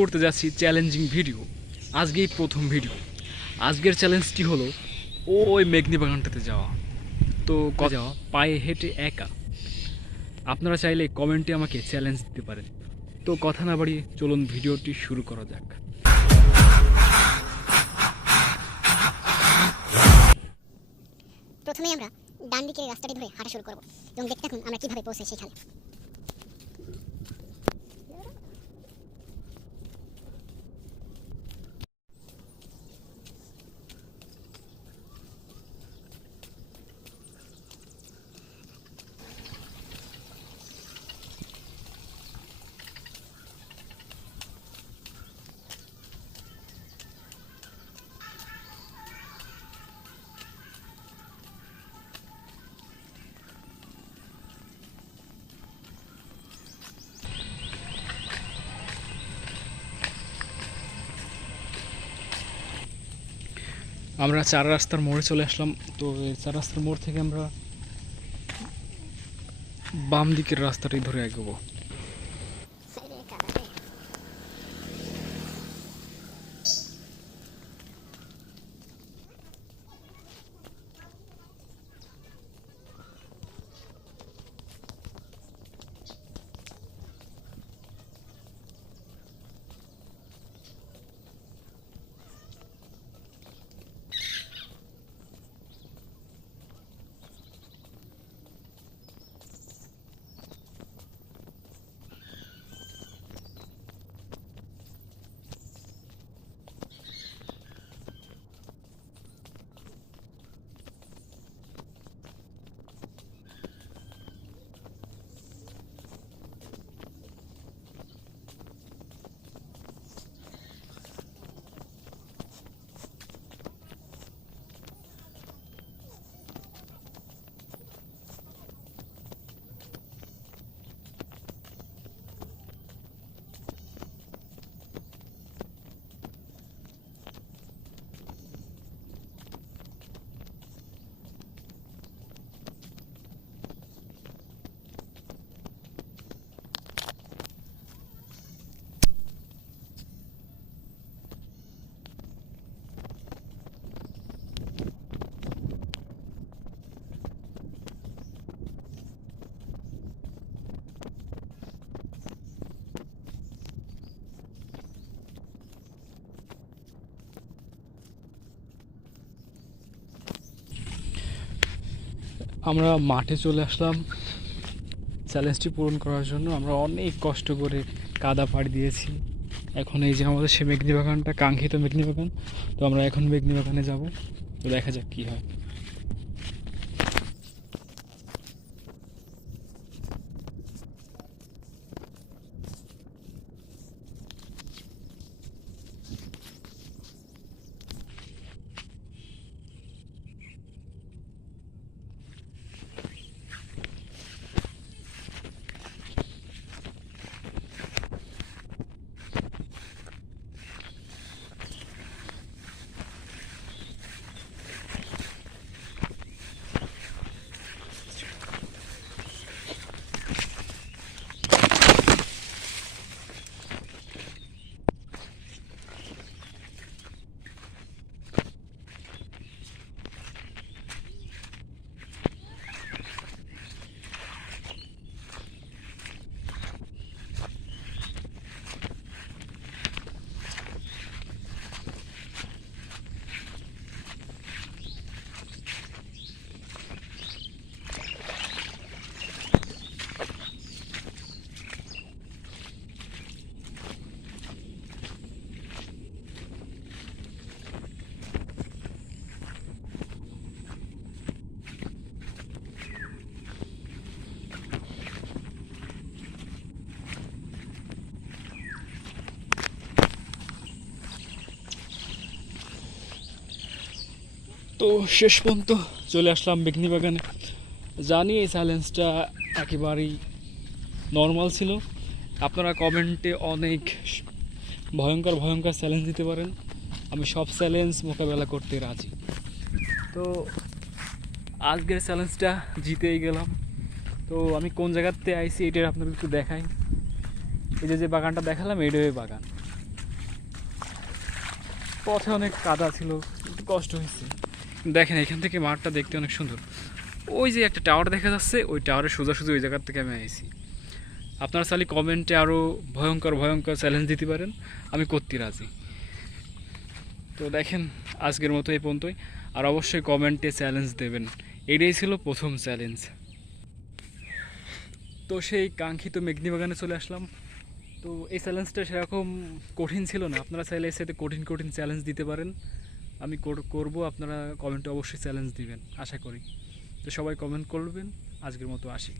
করতে যাচ্ছি challenging video. আজকেই প্রথম ভিডিও। আজকের চ্যালেঞ্জটি হলো ওই মেঘনি বাগানটাতে যাওয়া। তো যাওয়া পায়ে হেঁটে একা। আপনারা চাইলে কমেন্টে আমাকে চ্যালেঞ্জ দিতে পারেন। তো কথা না বাড়িয়ে চলুন ভিডিওটি শুরু করা যাক। প্রথমেই আমরা ডান দিকের রাস্তাটি ধরে হাঁটা শুরু করব এবং দেখতে থাকুন আমরা কিভাবে পৌঁছাই সেখানে। আমরা চার রাস্তার মোড়ে চলে আসলাম। তো এই চার রাস্তার মোড় থেকে আমরা বাম দিকের রাস্তাটাই ধরে এগোবো। আমরা মাঠে চলে আসলাম চ্যালেঞ্জটি পূরণ করার জন্য। আমরা অনেক কষ্ট করে কাদা পাড়ি দিয়েছি। এখন এই যে আমাদের সে মেঘনি বাগানটা, কাঙ্ক্ষিত মেঘনি বাগান। তো আমরা এখন মেঘনি বাগানে যাব। তো দেখা যাক কী হয়। তো শেষ পর্যন্ত চলে আসলাম মেঘনি বাগানে। জানি এই চ্যালেঞ্জটা একেবারেই নর্মাল ছিল। আপনারা কমেন্টে অনেক ভয়ঙ্কর ভয়ঙ্কর চ্যালেঞ্জ দিতে পারেন, আমি সব চ্যালেঞ্জ মোকাবেলা করতে রাজি। তো আজকের চ্যালেঞ্জটা জিতেই গেলাম। তো আমি কোন জায়গাতে আইছি এটা আপনাদের একটু দেখাই। এই যে বাগানটা দেখালাম, এটাই বাগান। পথে অনেক কাদা ছিল, একটু কষ্ট হয়েছে। দেখেন এখান থেকে মাঠটা দেখতে অনেক সুন্দর। ওই যে একটা টাওয়ার দেখা যাচ্ছে, ওই টাওয়ারের সোজাসুজি ওই জায়গার থেকে আমি আইছি। আপনারা চাইলে কমেন্টে আরও ভয়ঙ্কর ভয়ঙ্কর চ্যালেঞ্জ দিতে পারেন, আমি করতে রাজি। তো দেখেন আজকের মতো এই পর্যন্তই। আর অবশ্যই কমেন্টে চ্যালেঞ্জ দেবেন, এটাই ছিল প্রথম চ্যালেঞ্জ। তো সেই কাঙ্ক্ষিত মেঘনি বাগানে চলে আসলাম। তো এই চ্যালেঞ্জটা সেরকম কঠিন ছিল না, আপনারা চাইলে এর সাথে কঠিন কঠিন চ্যালেঞ্জ দিতে পারেন, আমি করব। আপনারা কমেন্টে অবশ্যই চ্যালেঞ্জ দিবেন আশা করি। তো সবাই কমেন্ট করবেন। আজকের মতো আসি।